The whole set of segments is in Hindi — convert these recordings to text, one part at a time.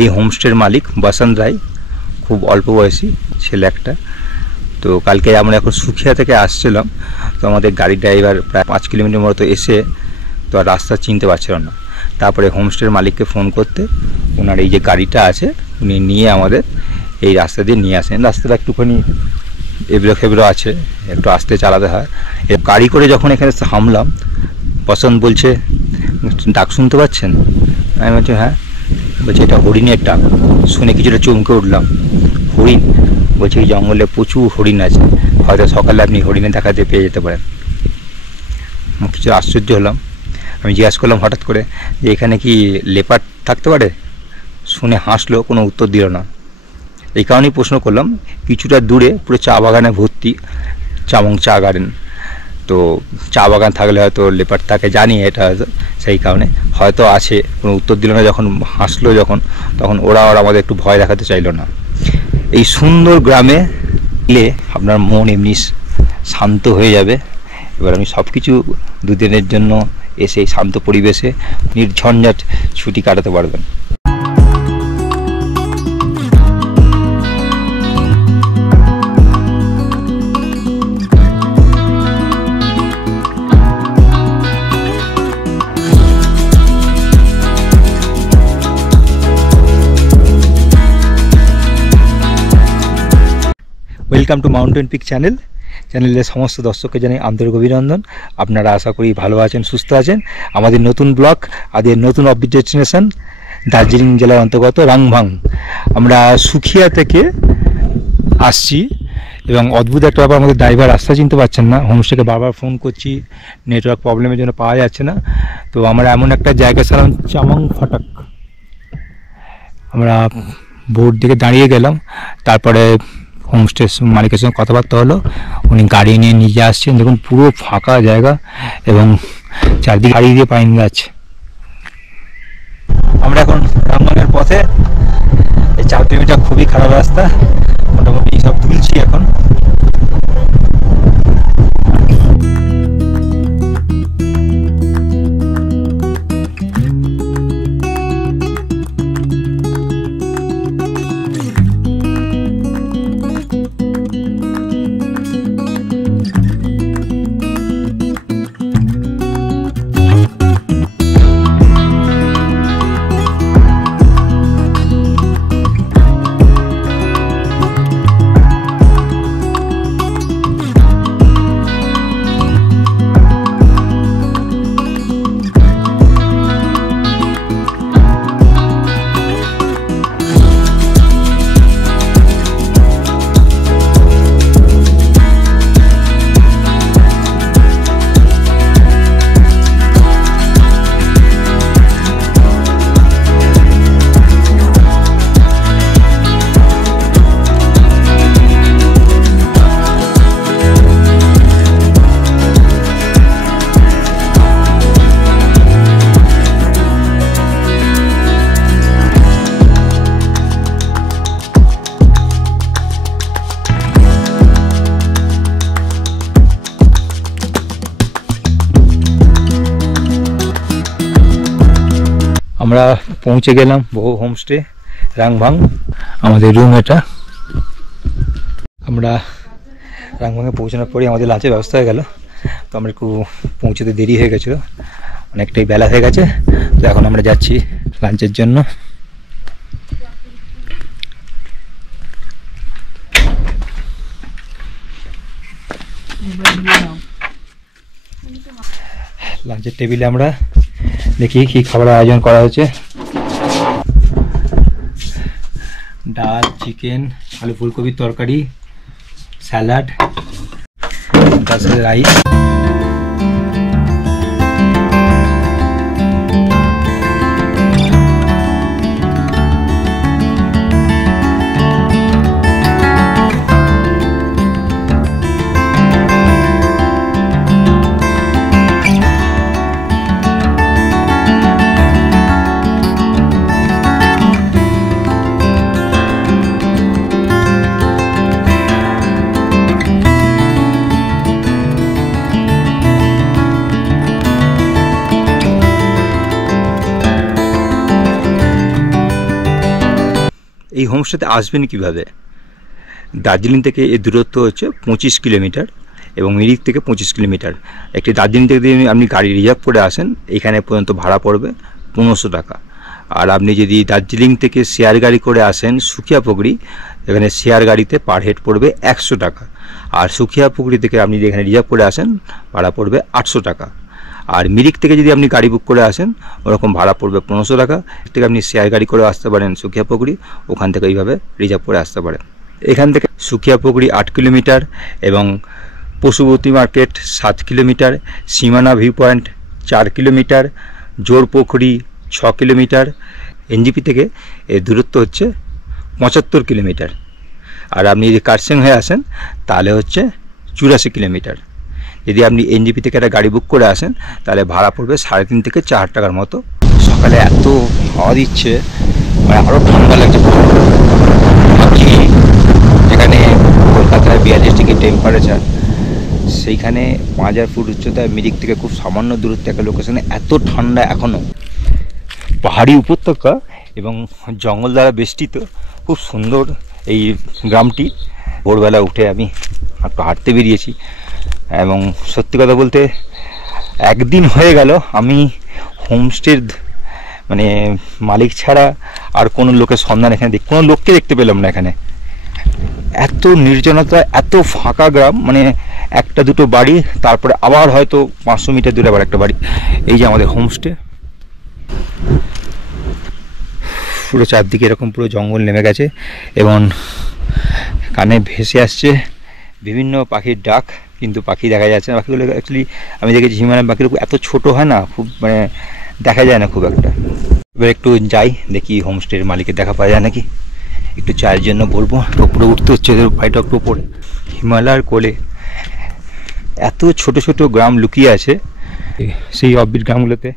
এই হোমস্টের মালিক বসন্ত রায়, খুব অল্প বয়সী ছেলে একটা। তো কালকে আমরা এখন সুখিয়া থেকে আসছিলাম, তো আমাদের গাড়ি ড্রাইভার প্রায় 5 কিলোমিটার মতো এসে তো আর রাস্তা চিনতে পারছিল না। তারপরে হোমস্টের মালিককে ফোন করতে ওনার এই যে গাড়িটা আছে উনি নিয়ে আমাদের এই রাস্তা দিয়ে নিয়ে আসেন। রাস্তাটা একটুখানি এবড়ো খেবড়ো আছে, একটু আস্তে চালাতে হয়। গাড়ি করে যখন এখানে থামলাম, বসন্ত বলছে ডাক শুনতে পাচ্ছেন? আমি বলছি হ্যাঁ। বলছে এটা হরিণের ডাক। শুনে কিছুটা চমকে উঠলাম। হরিণ? বলছে এই জঙ্গলে প্রচুর হরিণ আছে, হয়তো সকালে আপনি হরিণের দেখাতে পেয়ে যেতে পারেন। কিছু আশ্চর্য হলাম। আমি জিজ্ঞাসা করলাম হঠাৎ করে যে এখানে কি লেপার্ড থাকতে পারে? শুনে হাসলো, কোনো উত্তর দিল না। এই কারণেই প্রশ্ন করলাম, কিছুটা দূরে পুরো চা বাগানে ভর্তি, চামং চা গার্ডেন। তো চা বাগান থাকলে হয়তো লেপার্ড থাকে, জানি এটা হয়তো সেই কারণে হয়তো আছে। কোনো উত্তর দিল না। যখন হাসলো তখন ওরা আমাদের একটু ভয় দেখাতে চাইলো না। এই সুন্দর গ্রামে এলে আপনার মন এমনি শান্ত হয়ে যাবে। এবার আমি সব কিছু দুদিনের জন্য এসে এই শান্ত পরিবেশে নির্ঝঞ্ঝাট ছুটি কাটাতে পারবেন। ওয়েলকাম টু মাউন্টেন পিক চ্যানেলের সমস্ত দর্শককে জানাই আন্তরিক অভিনন্দন। আপনারা আশা করি ভালো আছেন, সুস্থ আছেন। আমাদের নতুন ব্লগ, আমাদের নতুন অফ ডেস্টিনেশন দার্জিলিং জেলার অন্তর্গত রাংভাং। আমরা সুখিয়া থেকে আসছি এবং অদ্ভুত একটা ব্যাপার, আমাদের ড্রাইভার রাস্তা চিনতে পারছেন না। হোমস্টেকে বারবার ফোন করছি, নেটওয়ার্ক প্রবলেমের জন্য পাওয়া যাচ্ছে না। তো আমরা এমন একটা জায়গায় ছিলাম, চামং ফটাক। আমরা বোর্ড দিকে দাঁড়িয়ে গেলাম, তারপরে হোমস্টে মালিকের সঙ্গে কথাবার্তা হলো। উনি গাড়ি নিয়ে নিজে আসছেন। দেখুন পুরো ফাঁকা জায়গা এবং চারদিকে গাড়ি দিয়ে পাইন গাছ। আমরা এখন রামবাংয়ের পথে। এই 4 কিলোমিটার খুবই খারাপ রাস্তা, মোটামুটি সব তুলছি এখন। আমরা পৌঁছে গেলাম বহু হোমস্টে রাংভাং। আমাদের রুম এটা। আমরা রাংভাংয়ে পৌঁছানোর পরে আমাদের লাঞ্চের ব্যবস্থা হয়ে গেল। তো আমরা একটু পৌঁছতে দেরি হয়ে গেছিলো, অনেকটাই বেলা হয়ে গেছে। তো এখন আমরা যাচ্ছি লাঞ্চের জন্য। লাঞ্চের টেবিলে আমরা দেখি কি খাবারের আয়োজন করা হয়েছে। ডাল, চিকেন, আলু ফুলকপির তরকারি, স্যালাড, তার সাথে রাইস। এই হোমস্টেতে আসবেন কিভাবে? দার্জিলিং থেকে এর দূরত্ব হচ্ছে 25 কিলোমিটার এবং মিরিক থেকে 25 কিলোমিটার। একটি দার্জিলিং থেকে যদি আপনি গাড়ি রিজার্ভ করে আসেন, এখানে পর্যন্ত ভাড়া পড়বে 1500 টাকা। আর আপনি যদি দার্জিলিং থেকে শেয়ার গাড়ি করে আসেন সুখিয়াপুকুরি, এখানে শেয়ার গাড়িতে পার হেড পড়বে 100 টাকা। আর সুখিয়াপুকুরি থেকে আপনি যদি এখানে রিজার্ভ করে আসেন, ভাড়া পড়বে 800 টাকা। আর মিরিক থেকে যদি আপনি গাড়ি বুক করে আসেন, ওরকম ভাড়া পড়বে 1500 টাকা। এর থেকে আপনি শেয়ার গাড়ি করে আসতে পারেন সুখিয়াপুকুরি, ওখান থেকে এইভাবে রিজার্ভ করে আসতে পারেন। এখান থেকে সুখিয়াপুকুরি 8 কিলোমিটার এবং Pashupati market 7 kilometre, Simana view point 4 kilometre, Jorpukhuri 6 kilometre. NJP থেকে এর দূরত্ব হচ্ছে 75 কিলোমিটার। আর আপনি যদি কার্সেং হয়ে আসেন তাহলে হচ্ছে 84 কিলোমিটার। যদি আপনি এনজিপি থেকে একটা গাড়ি বুক করে আসেন তাহলে ভাড়া পড়বে 3.5 থেকে 4 টাকার মতো। সকালে এত হাওয়া দিচ্ছে, মানে আরও ঠান্ডা লাগছে। ভাবছি যেখানে কলকাতায় 42 ডিগ্রি টেম্পারেচার, সেইখানে 5000 ফুট উচ্চতায় মিরিক থেকে খুব সামান্য দূরত্বে একটা লোকেশনে এত ঠান্ডা এখনও। পাহাড়ি উপত্যকা এবং জঙ্গল দ্বারা বেষ্টিত, খুব সুন্দর এই গ্রামটি। ভোরবেলা উঠে আমি একটু হাঁটতে বেরিয়েছি এবং সত্যি কথা বলতে একদিন হয়ে গেল আমি হোমস্টের মানে মালিক ছাড়া আর কোনো লোকের সন্ধান এখানে কোনো লোককে দেখতে পেলাম না। এখানে এত নির্জনতা, এত ফাঁকা গ্রাম, মানে একটা দুটো বাড়ি, তারপরে আবার হয়তো 500 মিটার দূরে আবার একটা বাড়ি। এই যে আমাদের হোমস্টে, পুরো চারদিকে এরকম পুরো জঙ্গল নেমে গেছে এবং কানে ভেসে আসছে বিভিন্ন পাখির ডাক, কিন্তু পাখি দেখা যাচ্ছে না। পাখিগুলো অ্যাকচুয়ালি আমি দেখেছি হিমালয়ান পাখিগুলো এত ছোট হয় না, খুব মানে দেখা যায় না খুব একটা। এবার একটু যাই দেখি হোমস্টের মালিকের দেখা পাওয়া যায় নাকি। একটু চায়ের জন্য বলবো, উপরে উঠতে হচ্ছে বাড়িটা একটু উপরে। হিমালয়ের কোলে এত ছোট ছোট গ্রাম লুকিয়ে আছে, সেই অফবিট গ্রামগুলোতে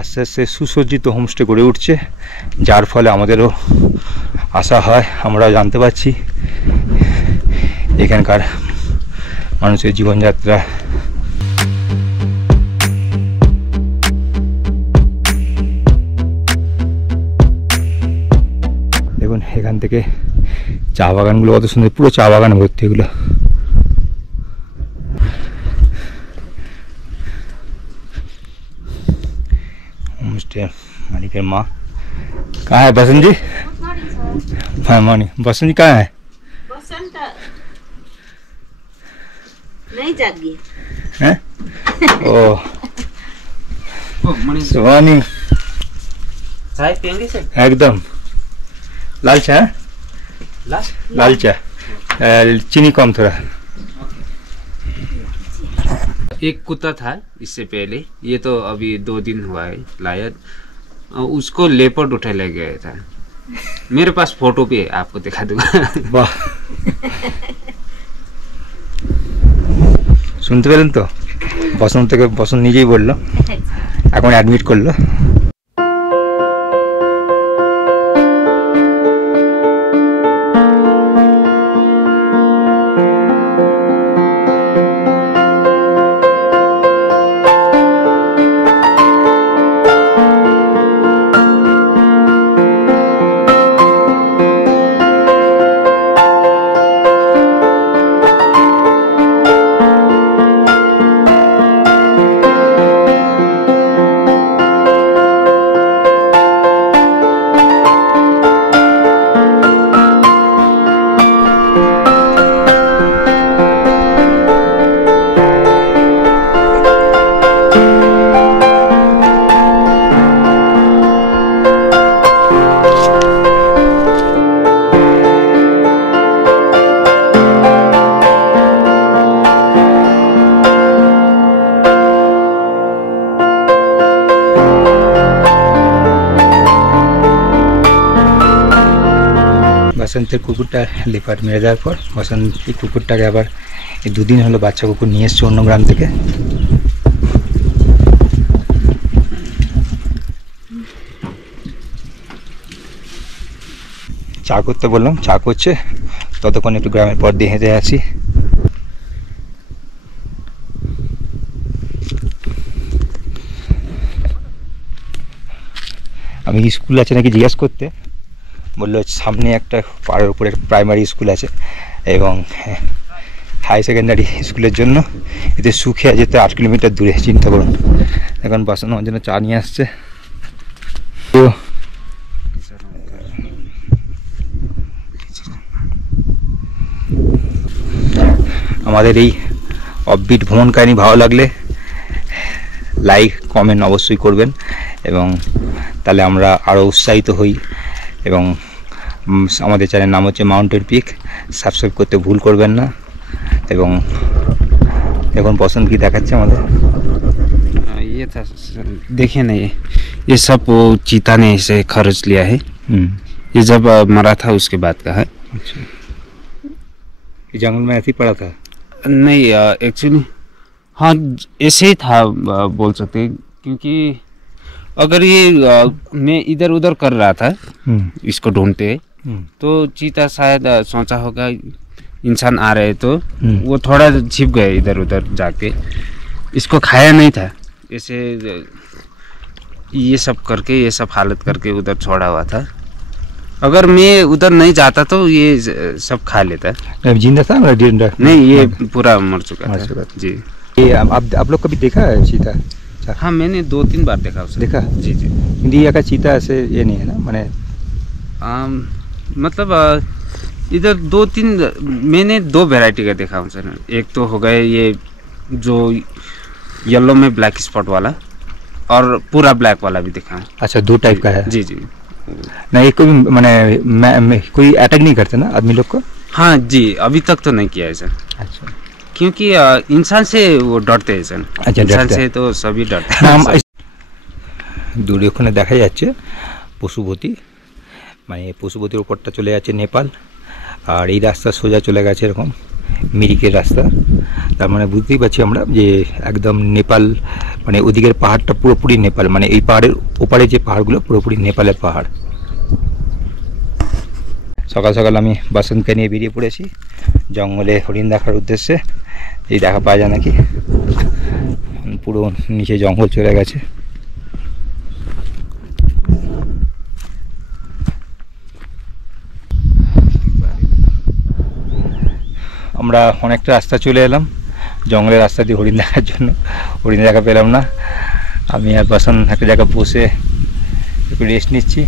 আস্তে আস্তে সুসজ্জিত হোমস্টে গড়ে উঠছে, যার ফলে আমাদেরও আশা হয়, আমরা জানতে পারছি এখানকার মানুষের জীবনযাত্রা। দেখুন এখান থেকে চা বাগানগুলো কত সুন্দর, পুরো চা বাগান ভর্তি এগুলো। होमस्टे मालिक माँ कहाँ है? बसंत जी, हाँ मॉर्निंग। बसंत जी कहाँ है? बसंत नहीं जागी हैं? ओ मॉर्निंग। चाय पियेंगे सर? एकदम लाल चाय, लाल चाय, चीनी कम थोड़ा। एक कुत्ता था इससे पहले, ये तो अभी 2 दिन हुआ है लाया, उसको लेपर्ड उठा ले गया था। मेरे पास फोटो भी है, आपको दिखा दूंगा। वाह, শুনতে পেলেন তো? বসন্ত নিজেই বললো, এখন অ্যাডমিট করলো। বসন্তের কুকুরটা লিপার মেরে দেওয়ার পর বসন্ত এই কুকুরটাকে আবার এই 2 দিন হলো বাচ্চা কুকুর নিয়ে এসছে অন্য গ্রাম থেকে। চা করতে বললাম, চা করছে, ততক্ষণ একটু গ্রামের পর দিয়ে হেঁটে আসি। আমি স্কুল আছে নাকি জিজ্ঞাসা করতে, বললো সামনে একটা পাহাড়ের উপরে প্রাইমারি স্কুল আছে এবং হাই সেকেন্ডারি স্কুলের জন্য এতে সুখিয়া যেতে 8 কিলোমিটার দূরে, চিন্তা করুন। এখন বাসন আমার জন্য চা নিয়ে আসছে। তো আমাদের এই অফবিট ভ্রমণ কাহিনী ভালো লাগলে লাইক কমেন্ট অবশ্যই করবেন এবং তাহলে আমরা আরও উৎসাহিত হই। এবং আমাদের চ্যানেলের নাম হচ্ছে মাউন্টেন পিক, সাবস্ক্রাইব করতে ভুল করবেন না। এবং এখন পছন্দ কি দেখাচ্ছে আমাদের, ये था देखिए ना, ये सब वो चीता ने इसे खर्च लिया है। ये जब मरा था उसके बाद का है। अच्छा, ये जंगल में ऐसे ही पड़ा था? नहीं, एक्चुअली हाँ ऐसे ही था बोल सकते हैं, क्योंकि अगर ये मैं इधर उधर कर रहा था इसको ढूंढते, तो चीता शायद सोचा होगा इंसान आ रहे तो वो थोड़ा छिप गए इधर उधर जाके, इसको खाया नहीं था। ऐसे ये सब करके, ये सब हालत करके उधर छोड़ा हुआ था। अगर मैं उधर नहीं जाता तो ये सब खा लेता। जिंदा था? नहीं, ये पूरा मर चुका था जी। ये आप लोग कभी देखा है चीता? हाँ, मैंने 2-3 बार देखा उसे। देखा? जी जी। इंडिया का चीता ऐसे ये नहीं है ना, मैंने मतलब इधर 2-3 मैंने 2 वैरायटी का देखा हूँ सर। एक तो हो गए ये जो येलो में ब्लैक स्पॉट वाला, और पूरा ब्लैक वाला भी देखा हूँ। अच्छा, 2 टाइप का है? जी जी। नहीं, कोई मैंने कोई अटैक नहीं करते ना आदमी लोग को? हाँ जी, अभी तक तो नहीं किया है सर। अच्छा, क्योंकि इंसान से वो डरते हैं सर। अच्छा, इंसान डरते से हैं। तो सभी डरते हैं सर। দূরে ওখানে দেখা যাচ্ছে পশুপতি, মানে পশুপতির উপরটা চলে যাচ্ছে নেপাল, আর এই রাস্তা সোজা চলে গেছে এরকম মিরিকের রাস্তা। তার মানে বুঝতেই পারছি আমরা যে একদম নেপাল, মানে ওদিকের পাহাড়টা পুরোপুরি নেপাল, মানে এই পাহাড়ের ওপারে যে পাহাড়গুলো পুরোপুরি নেপালের পাহাড়। সকাল সকাল আমি বাসনকে নিয়ে বেরিয়ে পড়েছি জঙ্গলে হরিণ দেখার উদ্দেশ্যে। এই দেখা পাওয়া যায় নাকি, পুরো নিচে জঙ্গল চলে গেছে। আমরা অনেকটা রাস্তা চলে এলাম জঙ্গলের রাস্তা দিয়ে হরিণ দেখার জন্য, হরিণ দেখা পেলাম না। আমি আর বাসন একটা জায়গায় বসে একটু রেস্ট নিচ্ছি।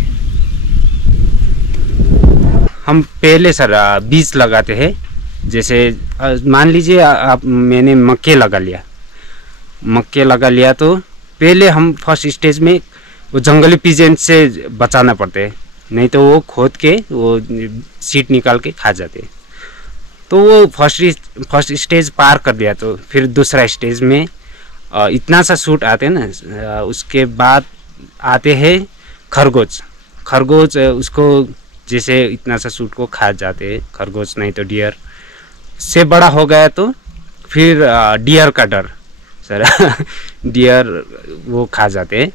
हम पहले सर बीज लगाते हैं, जैसे मान लीजिए आप मैंने मक्के लगा लिया तो पहले हम फर्स्ट स्टेज में वो जंगली पिजन से बचाना पड़ते है, नहीं तो वो खोद के वो सीट निकाल के खा जाते हैं। तो वो फर्स्ट स्टेज पार कर दिया तो फिर दूसरा स्टेज में इतना सा सूट आते हैं ना, उसके बाद आते हैं खरगोश। उसको जैसे इतना सा सूट को खा जाते हैं खरगोश, नहीं तो डियर। से बड़ा हो गया तो फिर डियर का डर सर डियर वो खा जाते हैं,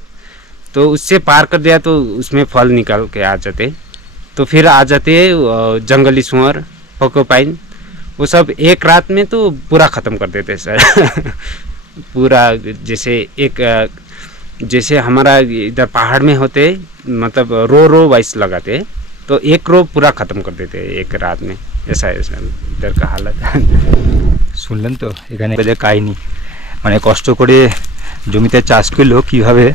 तो उससे पार कर दिया तो उसमें फल निकल के आ जाते, तो फिर आ जाते जंगली सुअर, पोकोपाइन। वो सब एक रात में तो पूरा ख़त्म कर देते सर पूरा जैसे हमारा इधर पहाड़ में होते, मतलब रो वाइस लगाते, तो एक रो पूरा ख़त्म कर देते एक रात में। ऐसा है सर इधर का हालत। শুনলেন তো এখানে এদের কাহিনী, মানে কষ্ট করে জমিতে চাষ করলেও কীভাবে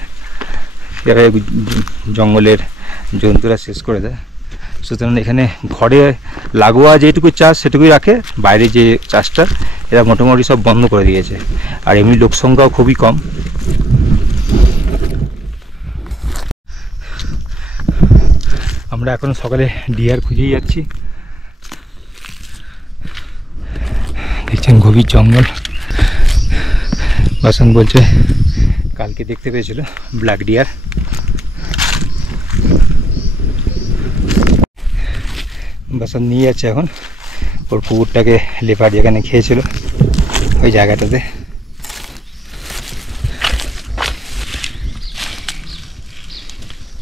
জঙ্গলের জন্তুরা শেষ করে দেয়। সুতরাং এখানে ঘরে লাগোয়া যেটুকু চাষ সেটুকুই রাখে, বাইরে যে চাষটা এরা মোটামুটি সব বন্ধ করে দিয়েছে। আর এমনি লোক সংখ্যাও খুবই কম। আমরা এখন সকালে ডিয়ার খুঁজেই যাচ্ছি। দেখছেন গভীর জঙ্গল। বাসন বলছে কালকে দেখতে পেয়েছিল ব্ল্যাক ডিয়ার। বাসন নিয়ে যাচ্ছে এখন ওর কুকুরটাকে, লেপার্ড যেখানে খেয়েছিল ওই জায়গাটাতে।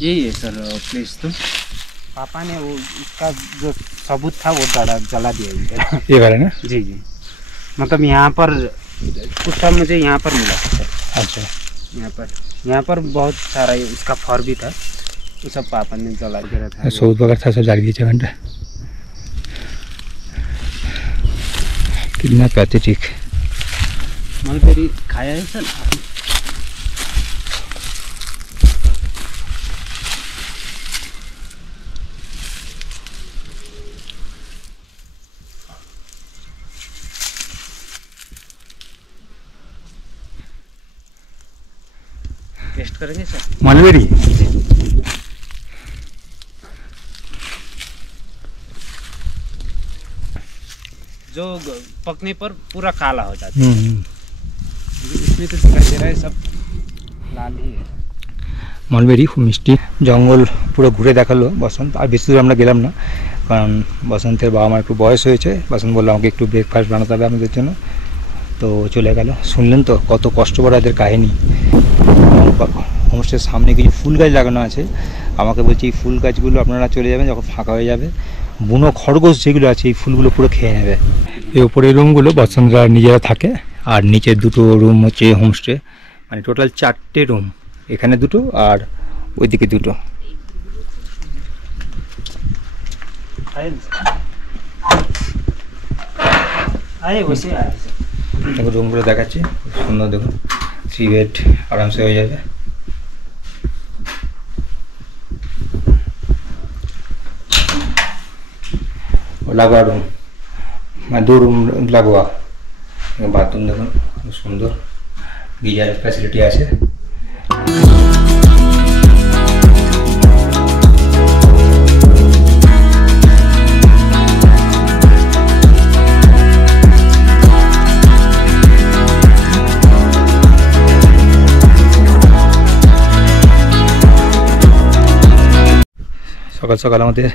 यही है सर प्लेस। तो पापा ने वो उसका जो सबूत था वो जला दिया इधर। ये वाला ना? जी जी, मतलब यहाँ पर कुछ टाइम मुझे यहाँ पर मिला था सर। अच्छा, यहाँ पर बहुत सारा उसका फर भी था, वो सब पापा ने जला के रखा है। সবুজ বাগার था सब জ্বালিয়ে দিয়েছে এখানটা। कितना पैथेटिक। मलबेरी खाया है सर आपने? टेस्ट करेंगे सर? मलबेरी जो पकने पर पूरा काला हो जाता है। इसमें तो दिखाई दे रहा है सब लाल ही है। মলবেরি খুব মিষ্টি। জঙ্গল পুরো ঘুরে দেখালো বসন্ত, আর বেশি দূর আমরা গেলাম না কারণ বসন্তের বাবা মার একটু বয়স হয়েছে। বসন্ত বললো আমাকে একটু ব্রেকফাস্ট বানাতে হবে আমাদের জন্য, তো চলে গেল। শুনলেন তো কত কষ্ট করে এদের কাহিনী। হোমস্টের সামনে কিছু ফুল গাছ লাগানো আছে, আমাকে বলছে এই ফুল গাছগুলো আপনারা চলে যাবেন যখন ফাঁকা হয়ে যাবে, বুনো খরগোশ যেগুলো আছে এই ফুলগুলো পুরো খেয়ে নেবে। এই উপরের রুমগুলো বসন্তরা নিজেরা থাকে, আর নিচের দুটো রুম হচ্ছে হোমস্টে, মানে টোটাল 4টে রুম, এখানে দুটো আর ওইদিকে দুটো। দেখুন রুমগুলো দেখাচ্ছি, খুব সুন্দর। দেখুন 3 বেড আরামসে হয়ে যাবে। লাগোয়া রুম, মানে 2 রুম লাগোয়া। বাথরুম দেখুন খুব সুন্দর, গিজার ফ্যাসিলিটি আছে। সকাল সকাল আমাদের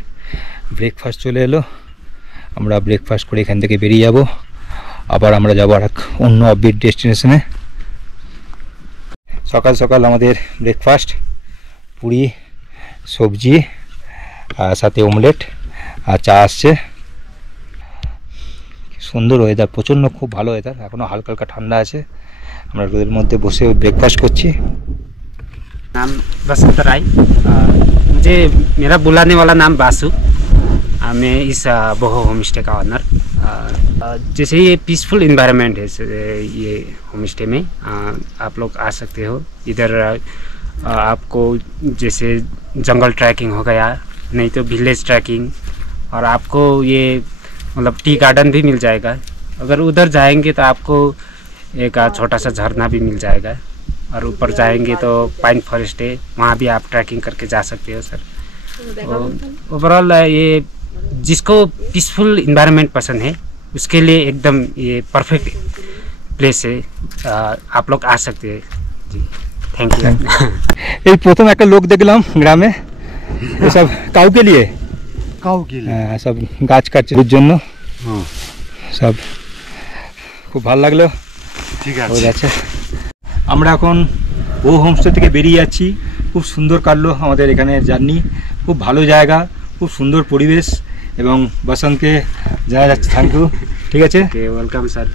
ব্রেকফাস্ট চলে এলো, আমরা ব্রেকফাস্ট করে এখান থেকে বেরিয়ে যাব। আবার আমরা যাবো আর এক অন্য অফবিট ডেস্টিনেশনে। সকাল সকাল আমাদের ব্রেকফাস্ট, পুরি সবজি আর সাথে অমলেট আর চা আসছে। সুন্দর ওয়েদার, প্রচণ্ড খুব ভালো ওয়েদার, এখনও হালকা হালকা ঠান্ডা আছে। আমরা রোদের মধ্যে বসে ব্রেকফাস্ট করছি। नाम बसंत राय। मुझे मेरा बुलाने वाला नाम बासु। मैं इस बोहो होम स्टे का ऑनर। जैसे ये पीसफुल इन्वायरमेंट है ये होम स्टे में, आप लोग आ सकते हो। इधर आपको जैसे जंगल ट्रैकिंग हो गया, नहीं तो विलेज ट्रैकिंग, और आपको ये मतलब टी गार्डन भी मिल जाएगा। अगर उधर जाएंगे तो आपको एक छोटा सा झरना भी मिल जाएगा, और ऊपर जाएंगे तो पाइन फॉरेस्ट है, वहाँ भी आप ट्रैकिंग करके जा सकते हो सर। ओवरऑल ये जिसको पीसफुल इन्वायरमेंट पसंद है उसके लिए एकदम ये परफेक्ट प्लेस है। आप लोग आ सकते हैं जी। Thank you. এই প্রথম একটা লোক দেখলাম গ্রামে, এসব কাউকে নিয়ে সব গাছ কাটছে এর জন্য, সব খুব ভালো লাগলো। ঠিক আছে, আমরা এখন ও হোমস্টে থেকে বেরিয়ে যাচ্ছি। খুব সুন্দর কাটলো আমাদের এখানে জার্নি, খুব ভালো জায়গা, খুব সুন্দর পরিবেশ, এবং বসন্তকে জানা যাচ্ছে থ্যাংক ইউ। ঠিক আছে, ওয়েলকাম স্যার।